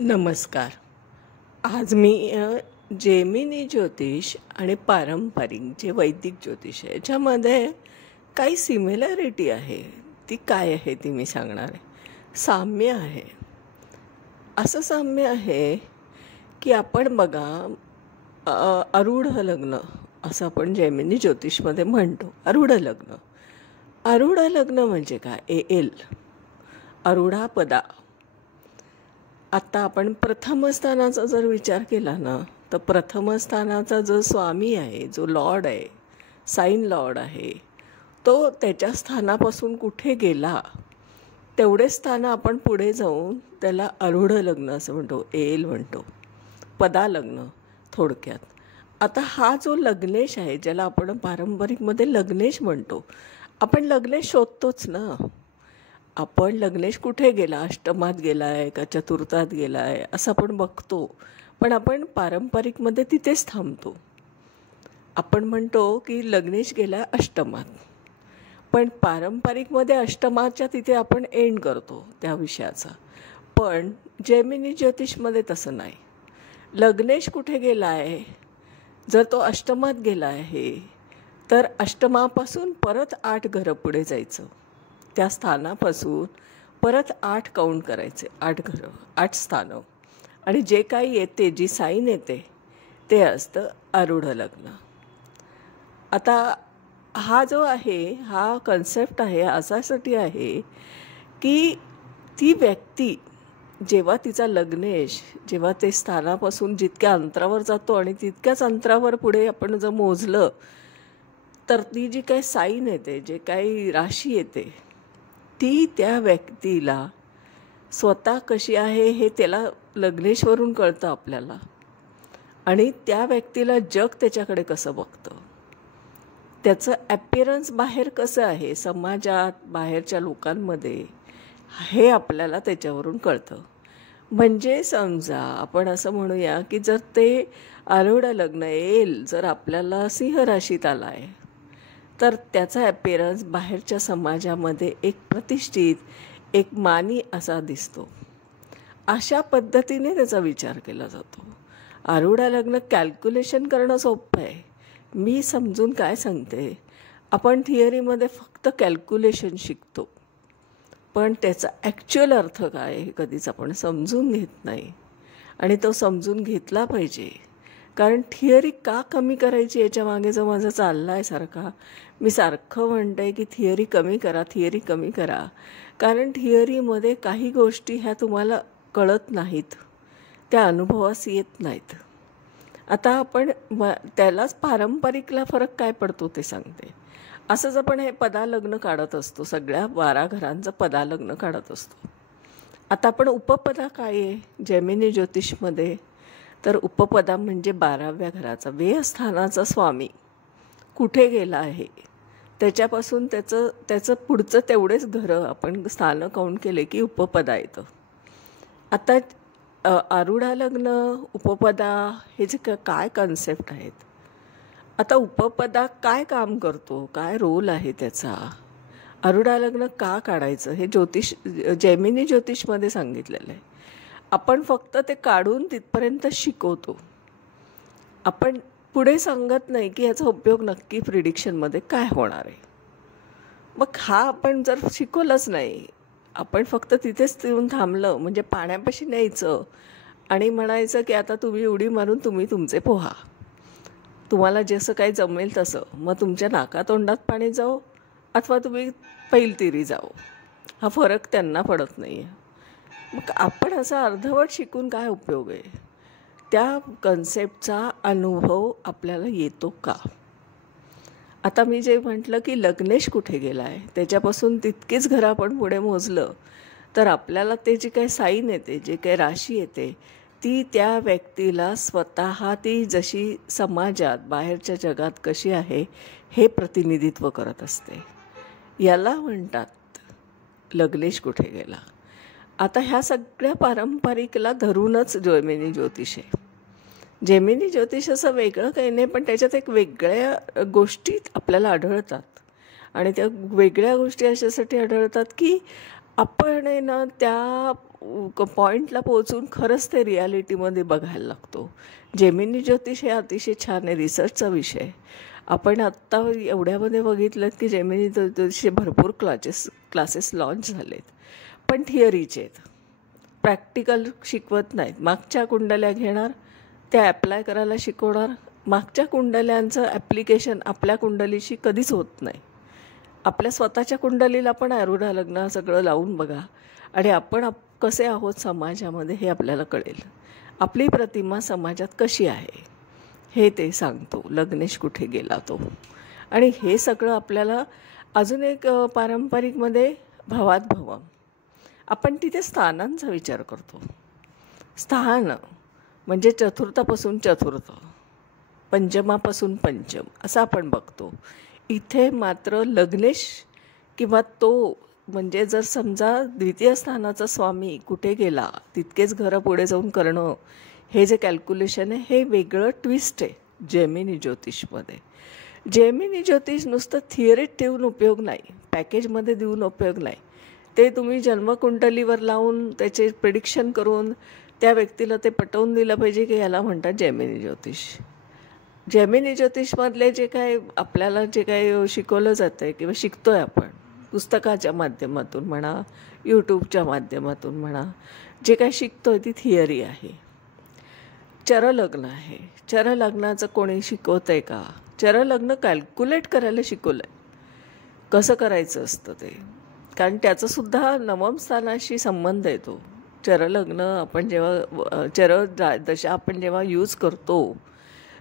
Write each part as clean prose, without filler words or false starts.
नमस्कार. आज मी जेमिनी ज्योतिष आणि पारंपरिक जे वैदिक ज्योतिष आहे याच्यामध्ये काही सिमिलॅरिटी आहे. ती काय आहे ती मी सांगणार आहे. साम्य आहे. असं साम्य आहे की आपण बघा, आरूढ लग्न असं आपण जेमिनी ज्योतिषमध्ये म्हणतो. आरूढ लग्न म्हणजे काय? एल आरूढा पदा. आता आपण प्रथम स्थानाचा जर विचार केला ना, तर प्रथम स्थानाचा जो स्वामी आहे, जो लॉर्ड आहे, साईन लॉर्ड आहे, तो त्याच्या स्थानापासून कुठे गेला तेवढे स्थान आपण पुढे जाऊन त्याला आरूढ लग्न असं म्हणतो, एल म्हणतो, पदा लग्न थोडक्यात. आता हा जो लग्नेश आहे, ज्याला आपण पारंपरिकमध्ये लग्नेश म्हणतो, आपण लग्नेश शोधतोच ना. आपण लग्नेश कुठे गेला, अष्टमात गेला आहे का चतुर्थात गेला आहे असं आपण बघतो. पण आपण पारंपरिकमध्ये तिथेच थांबतो. आपण म्हणतो की लग्नेश गेला अष्टमात, पण पारंपरिकमध्ये अष्टमाच्या तिथे आपण एंड करतो त्या विषयाचा. पण जेमिनी ज्योतिषमध्ये तसं नाही. लग्नेश कुठे गेला आहे, जर तो अष्टमात गेला आहे तर अष्टमापासून परत 8 घरं पुढे जायचं. त्या स्थानापासून परत 8 काउंट करायचे, 8 घरं, 8 स्थानं. आणि जे काही येते, जी साईन येते ते असतं आरूढ लग्न. आता हा जो आहे, हा कन्सेप्ट आहे अशासाठी आहे की ती व्यक्ती जेव्हा तिचा लग्नेश जेव्हा ते स्थानापासून जितक्या अंतरावर जातो आणि तितक्याच अंतरावर पुढे आपण जर मोजलं तर ती जी काही साईन येते, जे काही राशी येते, ती त्या व्यक्तीला स्वतः कशी आहे हे त्याला लग्नेशवरून कळतं आपल्याला. आणि त्या व्यक्तीला जग त्याच्याकडे कसं बघतं, त्याचं ॲपिअरन्स बाहेर कसं आहे समाजात, बाहेरच्या लोकांमध्ये, हे आपल्याला त्याच्यावरून कळतं. म्हणजे समजा आपण असं म्हणूया की जर ते आरूढ लग्न येईल, जर आपल्याला सिंह राशीत आला आहे तर त्याचा ॲपिअरन्स बाहेरच्या समाजामध्ये एक प्रतिष्ठित, एक मानी असा दिसतो. अशा पद्धतीने त्याचा विचार केला जातो. आरूढ लग्न कॅल्क्युलेशन करणं सोपं आहे. मी समजून काय सांगते, आपण थिअरीमध्ये फक्त कॅल्क्युलेशन शिकतो, पण त्याचा ॲक्च्युअल अर्थ काय हे कधीच आपण समजून घेत नाही. आणि तो समजून घेतला पाहिजे. कारण थिअरी का कमी करायची याच्या मागे जो माझा चालला आहे सारखा, मी सारखं म्हणते की थिअरी कमी करा, थिअरी कमी करा. कारण थिअरीमध्ये काही गोष्टी ह्या तुम्हाला कळत नाहीत, त्या अनुभवास येत नाहीत. आता आपण त्यालाच पारंपरिकला फरक काय पडतो ते सांगते. असंच आपण हे पदालग्न काढत असतो, सगळ्या 12 घरांचं पदालग्न काढत असतो. आता आपण उपपदा काय आहे जेमिनी ज्योतिषमध्ये, तर उपपदा म्हणजे 12व्या घराचा, व्ययस्थानाचा स्वामी कुठे गेला आहे त्याच्यापासून त्याचं पुढचं तेवढेच घरं आपण स्थानं काउंट केले की उपपदा येतं. आता आरूढ लग्न, उपपदा हे जे काय कन्सेप्ट आहेत. आता उपपदा काय काम करतो, काय रोल आहे त्याचा, आरूढ लग्न का काढायचं हे जेमिनी ज्योतिषमध्ये सांगितलेलं आहे. आपण फक्त ते काढून तिथपर्यंत शिकवतो. आपण पुढे सांगत नाही की याचा उपयोग नक्की प्रिडिक्शनमध्ये काय होणार आहे. मग हा आपण जर शिकवलंच नाही, आपण फक्त तिथेच येऊन थांबलं, म्हणजे पाण्यापाशी न्यायचं आणि म्हणायचं की आता तुम्ही उडी मारून तुम्ही तुमचे पोहा, तुम्हाला जसं काही जमेल तसं, मग तुमच्या नाकातोंडात पाणी जाओ अथवा तुम्ही पैलतीरी जाओ, हा फरक त्यांना पडत नाही आहे. मग आपण असं अर्धवट शिकून काय उपयोग आहे. त्या कन्सेप्टचा अनुभव आपल्याला येतो का. आता मी जे म्हटलं की लग्नेश कुठे गेला आहे त्याच्यापासून तितकीच घरं आपण पुढे मोजलं तर आपल्याला ते जे काही साईन येते, जे काही राशी येते, ती त्या व्यक्तीला स्वतः ती जशी समाजात बाहेरच्या जगात कशी आहे हे प्रतिनिधित्व करत असते. याला म्हणतात लग्नेश कुठे गेला. आता ह्या सगळ्या पारंपरिकला धरूनच जेमिनी ज्योतिष आहे. जेमिनी ज्योतिष असं वेगळं काही नाही, पण त्याच्यात एक वेगळ्या गोष्टी आपल्याला आढळतात. आणि त्या वेगळ्या गोष्टी अशासाठी आढळतात की आपण आहे ना त्या पॉईंटला पोहोचून खरंच ते रियालिटीमध्ये बघायला लागतो. जेमिनी ज्योतिष हे अतिशय छान आहे, रिसर्चचा विषय. आपण आत्ता एवढ्यामध्ये बघितलं की जेमिनी ज्योतिषचे भरपूर क्लासेस लॉन्च झालेत, पण थिअरीचे आहेत, प्रॅक्टिकल शिकवत नाहीत. मागच्या कुंडल्या घेणार, त्या ॲप्लाय करायला शिकवणार. मागच्या कुंडल्यांचं ॲप्लिकेशन आपल्या कुंडलीशी कधीच होत नाही. आपल्या स्वतःच्या कुंडलीला पण आरूढ लग्न सगळं लावून बघा आणि आपण कसे आहोत समाजामध्ये हे आपल्याला कळेल. आपली प्रतिमा समाजात कशी आहे हे ते सांगतो. लग्नेश कुठे गेला तो. आणि हे सगळं आपल्याला अजून एक पारंपरिकमध्ये भवात भवम, आपण तिथे स्थानांचा विचार करतो. स्थान म्हणजे चतुर्थापासून चतुर्थ, पंचमापासून पंचम असं आपण बघतो. इथे मात्र लग्नेश किंवा तो म्हणजे जर समजा द्वितीय स्थानाचा स्वामी कुठे गेला तितकेच घरं पुढे जाऊन करणं, हे जे कॅल्क्युलेशन आहे हे वेगळं ट्विस्ट आहे जेमिनी ज्योतिषमध्ये. जेमिनी ज्योतिष नुसतं थिअरीत ठेवून उपयोग नाही, पॅकेजमध्ये देऊन उपयोग नाही. ते तुम्ही जन्मकुंडलीवर लावून त्याचे प्रिडिक्शन करून त्या व्यक्तीला ते पटवून दिलं पाहिजे की याला म्हणतात जेमिनी ज्योतिष. जेमिनी ज्योतिषमधले जे काय आपल्याला जे काय शिकवलं जातं आहे किंवा शिकतो आहे आपण पुस्तकाच्या माध्यमातून म्हणा, यूट्यूबच्या माध्यमातून म्हणा, जे काय शिकतो आहे ती थिअरी आहे. चरलग्न आहे. चरलग्नाचं कोणी शिकवतं आहे का? चरलग्न कॅल्क्युलेट करायला शिकवलं आहे कसं करायचं असतं ते, कारण त्याचासुद्धा नवम स्थानाशी संबंध येतो. चरलग्न आपण जेव्हा दशा आपण जेव्हा यूज करतो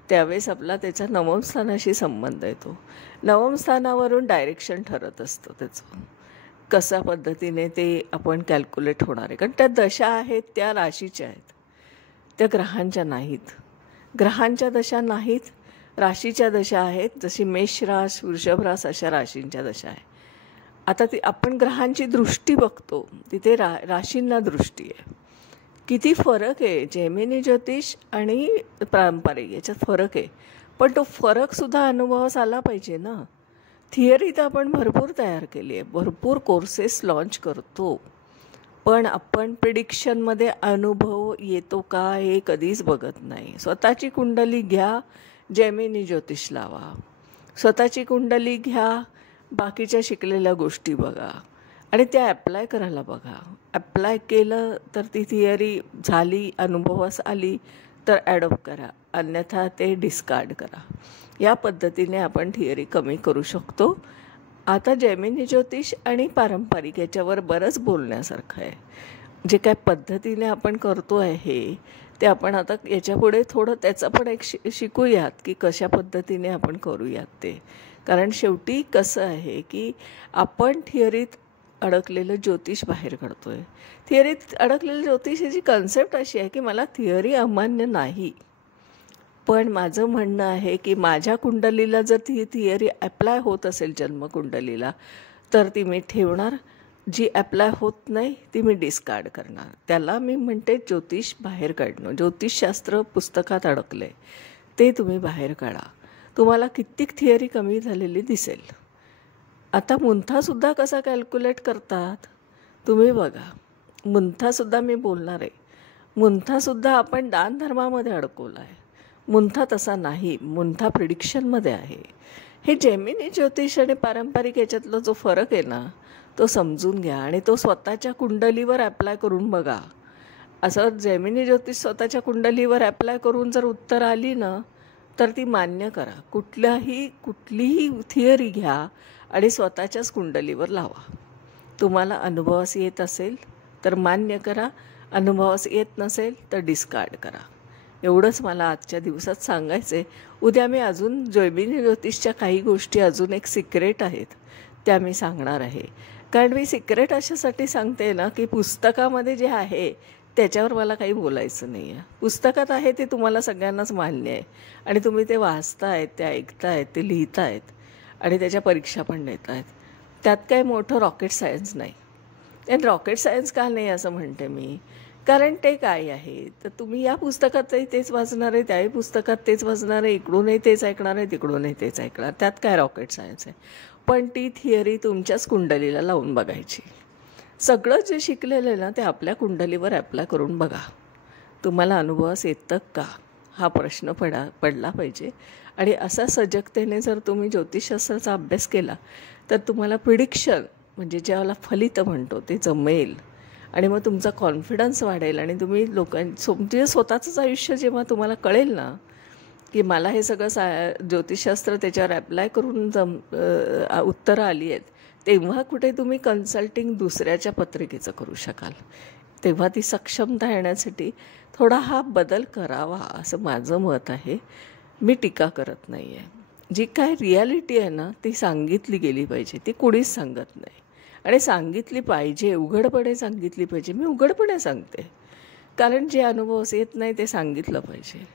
त्यावेळेस आपला त्याचा नवम स्थानाशी संबंध येतो. नवम स्थानावरून डायरेक्शन ठरत असतं त्याचं, कशा पद्धतीने ते आपण कॅल्क्युलेट होणार आहे. कारण त्या दशा आहेत त्या राशीच्या आहेत, त्या ग्रहांच्या नाहीत. ग्रहांच्या दशा नाहीत, राशीच्या दशा आहेत. जशी मेष रास, वृषभ रास अशा राशींच्या दशा आहे. आता ती आपण ग्रहांची दृष्टी बघतो, तिथे राशींना दृष्टी आहे. किती फरक आहे जेमिनी ज्योतिष आणि पारंपरिक, याच्यात फरक आहे. पण तो फरकसुद्धा अनुभवास आला पाहिजे ना. थिअरी तर आपण भरपूर तयार केली आहे, भरपूर कोर्सेस लॉन्च करतो, पण आपण प्रिडिक्शनमध्ये अनुभव येतो का हे कधीच बघत नाही. स्वतःची कुंडली घ्या, जेमिनी ज्योतिष लावा. स्वतःची कुंडली घ्या, बाकीच्या शिकलेल्या गोष्टी बघा आणि त्या ॲप्लाय करायला बघा. ॲप्लाय केलं तर ती थिअरी झाली, अनुभवास आली तर ॲडॉप्ट करा, अन्यथा ते डिस्कार्ड करा. या पद्धतीने आपण थिअरी कमी करू शकतो. आता जेमिनी ज्योतिष आणि पारंपरिक याच्यावर बरंच बोलण्यासारखं आहे. जे काय पद्धतीने आपण करतो आहे ते आपण आता याच्यापुढे थोडं त्याचं पण एक शिकूयात की कशा पद्धतीने आपण करूयात ते. कारण शेवटी कसं आहे की आपण थिअरीत अडकलेलं ज्योतिष बाहेर काढतो आहे. थिअरीत अडकलेलं ज्योतिष याची कन्सेप्ट अशी आहे की मला थिअरी अमान्य नाही, पण माझं म्हणणं आहे की माझ्या कुंडलीला जर ती थिअरी ॲप्लाय होत असेल जन्मकुंडलीला तर ती मी ठेवणार, जी ॲप्लाय होत नाही ती मी डिस्कार्ड करणार. त्याला मी म्हणते ज्योतिष बाहेर काढणं. ज्योतिषशास्त्र पुस्तकात अडकलं आहे, ते तुम्ही बाहेर काढा. तुम्हाला कित्येक थिअरी कमी झालेली दिसेल. आता मुंथासुद्धा कसा कॅल्क्युलेट करतात तुम्ही बघा. मुंथासुद्धा मी बोलणार आहे. मुंथासुद्धा आपण दानधर्मामध्ये अडकवला आहे. मुंथा तसा नाही, मुंथा प्रिडिक्शनमध्ये आहे. हे जेमिनी ज्योतिष आणि पारंपरिक याच्यातला जो फरक आहे ना तो समजून घ्या आणि तो स्वतःच्या कुंडलीवर ॲप्लाय करून बघा. असं जेमिनी ज्योतिष स्वतःच्या कुंडलीवर ॲप्लाय करून जर उत्तर आली ना तर ती मान्य करा. कुठलीही थिअरी घ्या आणि स्वतःच्याच कुंडलीवर लावा. तुम्हाला अनुभवास येत असेल तर मान्य करा, अनुभवास येत नसेल तर डिस्कार्ड करा. एवढंच मला आजच्या दिवसात सांगायचं आहे. उद्या मी अजून जेमिनी ज्योतिषच्या काही गोष्टी अजून एक सिक्रेट आहेत त्या मी सांगणार आहे. कारण मी सिक्रेट अशासाठी सांगते ना की पुस्तकामध्ये जे आहे त्याच्यावर मला काही बोलायचं नाही आहे. पुस्तकात आहे ते तुम्हाला सगळ्यांनाच मान्य आहे आणि तुम्ही ते वाचतायत, ते ऐकतायत, ते लिहितायत आणि त्याच्या परीक्षा पण देत आहेत. त्यात काय मोठं रॉकेट सायन्स नाही. आणि रॉकेट सायन्स का नाही असं म्हणते मी, कारण ते काय आहे तर तुम्ही या पुस्तकातही तेच वाचणार आहे, त्याही पुस्तकात तेच वाचणार आहे, इकडूनही तेच ऐकणार आहे, तिकडूनही तेच ऐकणार. त्यात काय रॉकेट सायन्स आहे. पण ती थिअरी तुमच्याच कुंडलीला लावून बघायची. सगळं जे शिकलेलं आहे ना ते आपल्या कुंडलीवर ॲप्लाय करून बघा. तुम्हाला अनुभवास येतं का हा प्रश्न पडला पाहिजे. आणि असा सजगतेने जर तुम्ही ज्योतिषशास्त्राचा अभ्यास केला तर तुम्हाला प्रिडिक्शन म्हणजे ज्याला फलित म्हणतो ते जमेल. आणि मग तुमचा कॉन्फिडन्स वाढेल आणि तुम्ही तुमचे स्वतःचंच आयुष्य जेव्हा तुम्हाला कळेल ना की मला हे सगळं ज्योतिषशास्त्र त्याच्यावर ॲप्लाय करून उत्तरं आली आहेत, तेव्हा कुठे तुम्ही कन्सल्टिंग दुसऱ्याच्या पत्रिकेचं करू शकाल. तेव्हा ती सक्षमता येण्यासाठी थोडा हा बदल करावा असं माझं मत आहे. मी टीका करत नाही आहे. जी काय रिॲलिटी आहे ना ती सांगितली गेली पाहिजे, ती कुणीच सांगत नाही. आणि सांगितली पाहिजे, उघडपणे सांगितली पाहिजे. मी उघडपणे सांगते, कारण जे अनुभव येत नाही ते सांगितलं पाहिजे.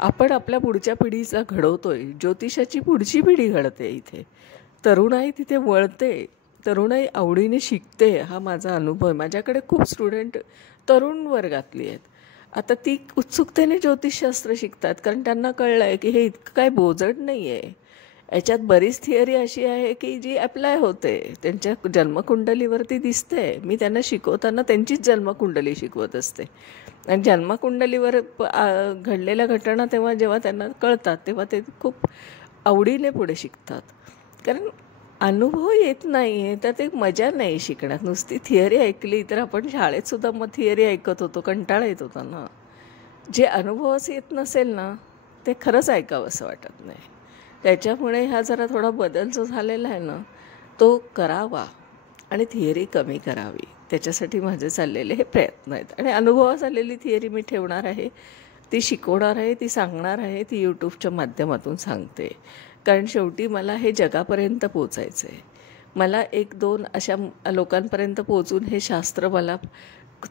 आपण आपल्या पुढच्या पिढीला घडवतोय, ज्योतिषाची पुढची पिढी घडते. इथे तरुणाई तिथे वळते, तरुणाई आवडीने शिकते. हा माझा अनुभव आहे. माझ्याकडे खूप स्टुडंट तरुण वर्गातली आहेत. आता ती उत्सुकतेने ज्योतिषशास्त्र शिकतात, कारण त्यांना कळलं आहे की हे इतकं काय बोजड नाही आहे. याच्यात बरीच थिअरी अशी आहे की जी ॲप्लाय होते, त्यांच्या जन्मकुंडलीवरती दिसते. मी त्यांना शिकवताना त्यांचीच जन्मकुंडली शिकवत असते. आणि जन्मकुंडलीवर घडलेल्या घटना जेव्हा त्यांना कळतात तेव्हा ते खूप आवडीने पुढे शिकतात. कारण अनुभव येत नाही आहे तर ते मजा नाही शिकण्यात. नुसती थिअरी ऐकली तर आपण शाळेतसुद्धा मग थिअरी ऐकत होतो, कंटाळा येत होता ना. जे अनुभवच येत नसेल ना ते खरंच ऐकावं असं वाटत नाही. त्याच्यामुळे हा जरा थोडा बदल जो झालेला आहे ना तो करावा आणि थिअरी कमी करावी. त्याच्यासाठी माझे चाललेले हे प्रयत्न आहेत. आणि अनुभवास आलेली थिअरी मी ठेवणार आहे, ती शिकवणार आहे, ती सांगणार आहे, ती यूट्यूबच्या माध्यमातून सांगते. कारण शेवटी मला हे जगापर्यंत पोचायचं आहे. मला 1-2 अशा लोकांपर्यंत पोचून हे शास्त्र, मला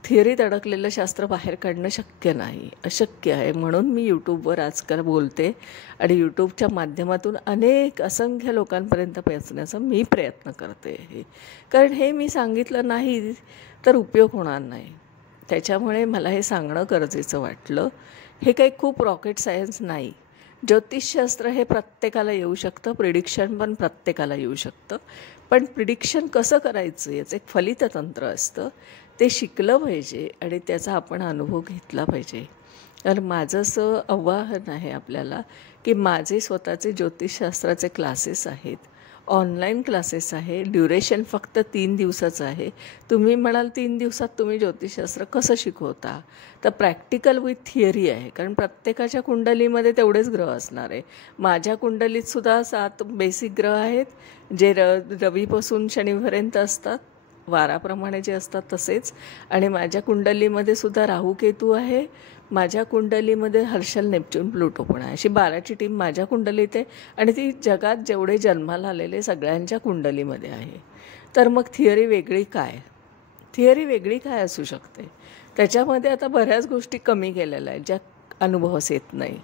थिअरीत अडकलेलं शास्त्र बाहेर काढणं शक्य नाही, अशक्य आहे. म्हणून मी यूट्यूबवर आजकाल बोलते आणि यूट्यूबच्या माध्यमातून असंख्य लोकांपर्यंत पोचण्याचा मी प्रयत्न करते. कारण हे मी सांगितलं नाही तर उपयोग होणार नाही. त्याच्यामुळे मला हे सांगणं गरजेचं वाटलं. हे काही खूप रॉकेट सायन्स नाही. ज्योतिषशास्त्र हे प्रत्येकाला येऊ शकतं, प्रिडिक्शन पण प्रत्येकाला येऊ शकतं. पण प्रिडिक्शन कसं करायचं याचं एक फलित तंत्र असतं, ते शिकलं पाहिजे आणि त्याचा आपण अनुभव घेतला पाहिजे. तर माझं असं आव्हान आहे आपल्याला की माझे स्वतःचे ज्योतिषशास्त्राचे क्लासेस आहेत, ऑनलाईन क्लासेस आहे. ड्युरेशन फक्त 3 दिवसाचं आहे. तुम्ही म्हणाल 3 दिवसात तुम्ही ज्योतिषशास्त्र कसं शिकवता, तर प्रॅक्टिकल विथ थिअरी आहे. कारण प्रत्येकाच्या कुंडलीमध्ये तेवढेच ग्रह असणार आहे. माझ्या कुंडलीतसुद्धा 7 बेसिक ग्रह आहेत, जे रवीपासून शनीपर्यंत असतात, वाराप्रमाणे जे असतात तसेच. आणि माझ्या कुंडलीमध्ये सुद्धा राहू केतू आहे. माझ्या कुंडलीमध्ये हर्षल, नेपच्यून, प्लुटो पण आहे. अशी 12ची टीम माझ्या कुंडलीत आहे आणि ती जगात जेवढे जन्माला आलेले सगळ्यांच्या कुंडलीमध्ये आहे. तर मग थिअरी वेगळी काय असू शकते. त्याच्यामध्ये आता बऱ्याच गोष्टी कमी केलेल्या आहेत ज्या अनुभवास येत नाही.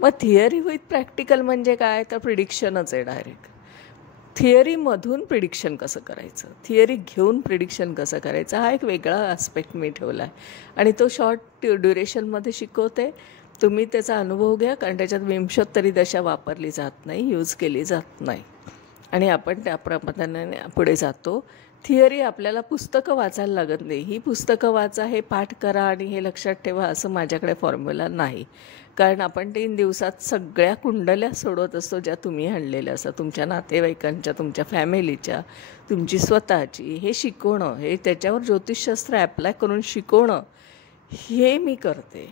मग थिअरी विथ प्रॅक्टिकल म्हणजे काय, तर प्रिडिक्शनच आहे डायरेक्ट. थिअरीमधून प्रिडिक्शन कसं करायचं, थिअरी घेऊन प्रिडिक्शन कसं करायचं, हा एक वेगळा आस्पेक्ट मी ठेवला आहे. आणि तो शॉर्ट ड्युरेशनमध्ये शिकवते. तुम्ही त्याचा अनुभव घ्या, कारण त्याच्यात 20 दशा वापरली जात नाही, यूज केली जात नाही. आणि आपण त्याप्रमाणे पुढे जातो. थिअरी आपल्याला पुस्तकं वाचायला लागत नाही. ही पुस्तकं वाचा, हे पाठ करा आणि हे लक्षात ठेवा असं माझ्याकडे फॉर्म्युला नाही. कारण आपण 3 दिवसात सगळ्या कुंडल्या सोडवत असतो ज्या तुम्ही आणलेल्या असतात, तुमच्या नातेवाईकांच्या, तुमच्या फॅमिलीच्या, तुमची स्वतःची. हे शिकवणं, हे त्याच्यावर ज्योतिषशास्त्र ॲप्लाय करून शिकवणं, हे मी करते.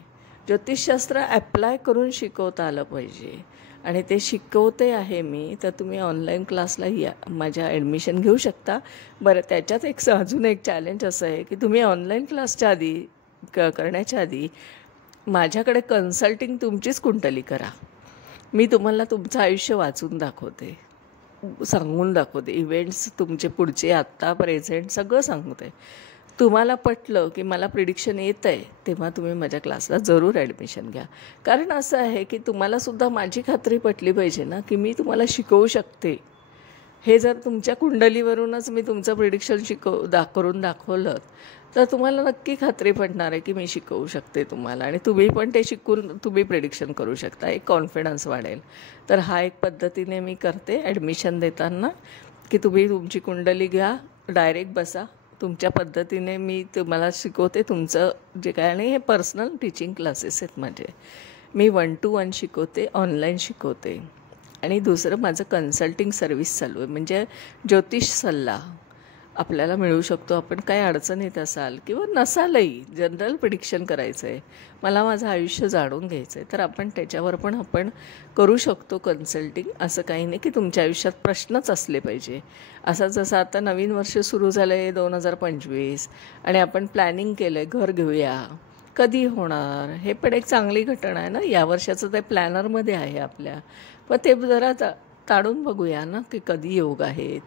ज्योतिषशास्त्र ॲप्लाय करून शिकवता आलं पाहिजे आणि ते शिकवते आहे मी. तर तुम्ही ऑनलाईन क्लासला या, माझ्या ॲडमिशन घेऊ शकता. बरं, त्याच्यात अजून एक चॅलेंज असं आहे की तुम्ही ऑनलाईन क्लासच्या आधी करण्याच्या आधी माझ्याकडे कन्सल्टिंग तुमचीच कुंडली करा. मी तुम्हाला तुमचं आयुष्य वाचून दाखवते, सांगून दाखवते. इव्हेंट्स तुमचे पुढचे, आत्ता, प्रेझेंट सगळं सांगते. तुम्हाला पटलं की मला प्रिडिक्शन येतं आहे, तेव्हा तुम्ही माझ्या क्लासला जरूर ॲडमिशन घ्या. कारण असं आहे की तुम्हालासुद्धा माझी खात्री पटली पाहिजे ना की मी तुम्हाला शिकवू शकते. हे जर तुमच्या कुंडलीवरूनच मी तुमचं प्रिडिक्शन करून दाखवलं तर तुम्हाला नक्की खात्री पडणार आहे की मी शिकवू शकते तुम्हाला. आणि तुम्ही पण ते शिकून तुम्ही प्रिडिक्शन करू शकता, एक कॉन्फिडन्स वाढेल. तर हा एक पद्धतीने मी करते ॲडमिशन देताना की तुम्ही तुमची कुंडली घ्या, डायरेक्ट बसा, तुमच्या पद्धतीने मी तुम्हाला शिकवते. तुमचं जे काय नाही, हे पर्सनल टीचिंग क्लासेस आहेत माझे. मी 1 to 1 शिकवते, ऑनलाईन शिकवते. आणि दुसरं माझं कन्सल्टिंग सर्व्हिस चालू आहे, म्हणजे ज्योतिष सल्ला आपल्याला मिळू शकतो. आपण काय अडचणीत असाल किंवा नसालही, जनरल प्रिडिक्शन करायचं आहे, मला माझं आयुष्य जाणून घ्यायचं आहे, तर आपण त्याच्यावर पण आपण करू शकतो कन्सल्टिंग. असं काही नाही की तुमच्या आयुष्यात प्रश्नच असले पाहिजे. असा जसं आता नवीन वर्ष सुरू झालं आहे 2025 आणि आपण प्लॅनिंग केलं आहे घर घेऊया, कधी होणार, हे पण एक चांगली घटना आहे ना. या वर्षाचं ते प्लॅनरमध्ये आहे आपल्या, पण ते जरा ताडून बघूया ना की कधी योग आहेत,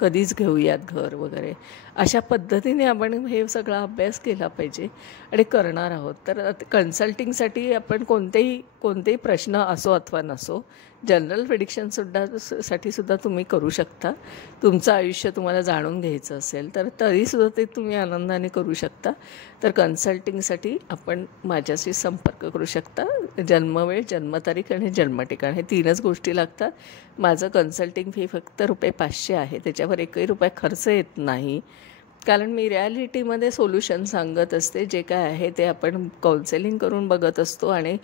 कधीच घेऊयात घर वगैरे. अशा पद्धतीने आपण हे सगळा अभ्यास केला पाहिजे आणि करणार आहोत. तर कन्सल्टिंगसाठी आपण कोणतेही प्रश्न असो अथवा नसो, जनरल साठी सुद्धा तुम्ही करू शकता. तुमचं आयुष्य तुम्हाला जाणून घ्यायचं असेल तर तरीसुद्धा ते तुम्ही आनंदाने करू शकता. तर कन्सल्टिंगसाठी आपण माझ्याशी संपर्क करू शकता. जन्मवेळ, जन्मतारीख आणि जन्मठिकाण हे 3च गोष्टी लागतात. माझं कन्सल्टिंग फी फक्त ₹500 आहे. त्याच्यावर एकही रुपया खर्च येत नाही, कारण मी रिॲलिटीमध्ये सोल्युशन सांगत असते. जे काय आहे ते आपण काउन्सेलिंग करून बघत असतो आणि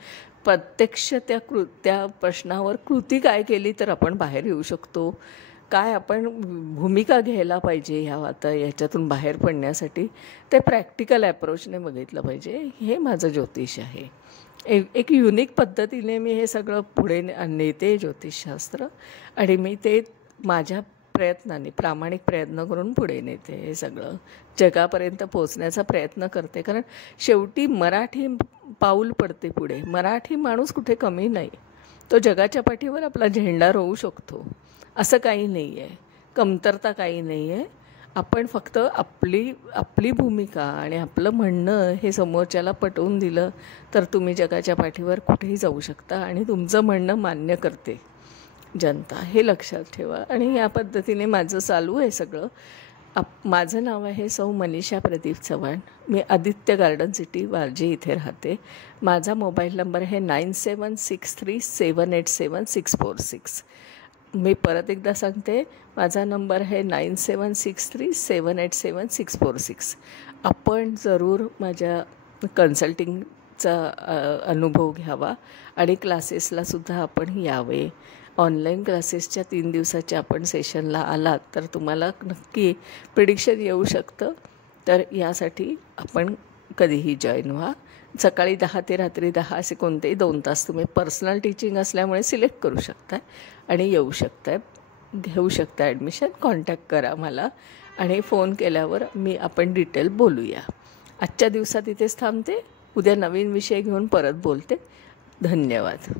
प्रत्यक्ष त्या प्रश्नावर कृती काय केली तर आपण बाहेर येऊ शकतो, काय आपण भूमिका घ्यायला पाहिजे याच्यातून बाहेर पडण्यासाठी, ते प्रॅक्टिकल ॲप्रोचने बघितलं पाहिजे. हे माझं ज्योतिष आहे. एक युनिक पद्धतीने मी हे सगळं पुढे नेते ज्योतिषशास्त्र, आणि मी ते माझ्या प्रयत्नाने, प्रामाणिक प्रयत्न करून पुढे नेते. हे सगळं जगापर्यंत पोचण्याचा प्रयत्न करते, कारण शेवटी मराठी पाऊल पडते पुढे. मराठी माणूस कुठे कमी नाही, तो जगाच्या पाठीवर आपला झेंडा रोवू शकतो. असं काही नाही आहे, कमतरता काही नाही आहे. आपण फक्त आपली भूमिका आणि आपलं म्हणणं हे समोरच्याला पटवून दिलं तर तुम्ही जगाच्या पाठीवर कुठेही जाऊ शकता आणि तुमचं म्हणणं मान्य करते जनता, हे लक्षात ठेवा. आणि या पद्धतीने माझं चालू आहे सगळं. माझं नाव आहे सौ मनीषा प्रदीप चव्हाण. मी आदित्य गार्डन सिटी, वारजे इथे राहते. माझा मोबाईल नंबर आहे 9763787646. मी परत एकदा सांगते, माझा नंबर आहे 9763787646. आपण जरूर माझ्या कन्सल्टिंगचा अनुभव घ्यावा आणि क्लासेसलासुद्धा आपण यावे. ऑनलाईन क्लासेसच्या 3 दिवसाच्या आपण सेशनला आलात तर तुम्हाला नक्की प्रिडिक्शन येऊ शकतं. तर यासाठी आपण कधीही जॉईन व्हा. सकाळी 10 ते रात्री 10 असे कोणतेही 2 तास तुम्ही पर्सनल टीचिंग असल्यामुळे सिलेक्ट करू शकताय आणि येऊ शकताय, घेऊ शकता ॲडमिशन. कॉन्टॅक्ट करा मला आणि फोन केल्यावर आपण डिटेल बोलूया. आजच्या दिवसात इथेच थांबते. उद्या नवीन विषय घेऊन परत बोलते. धन्यवाद.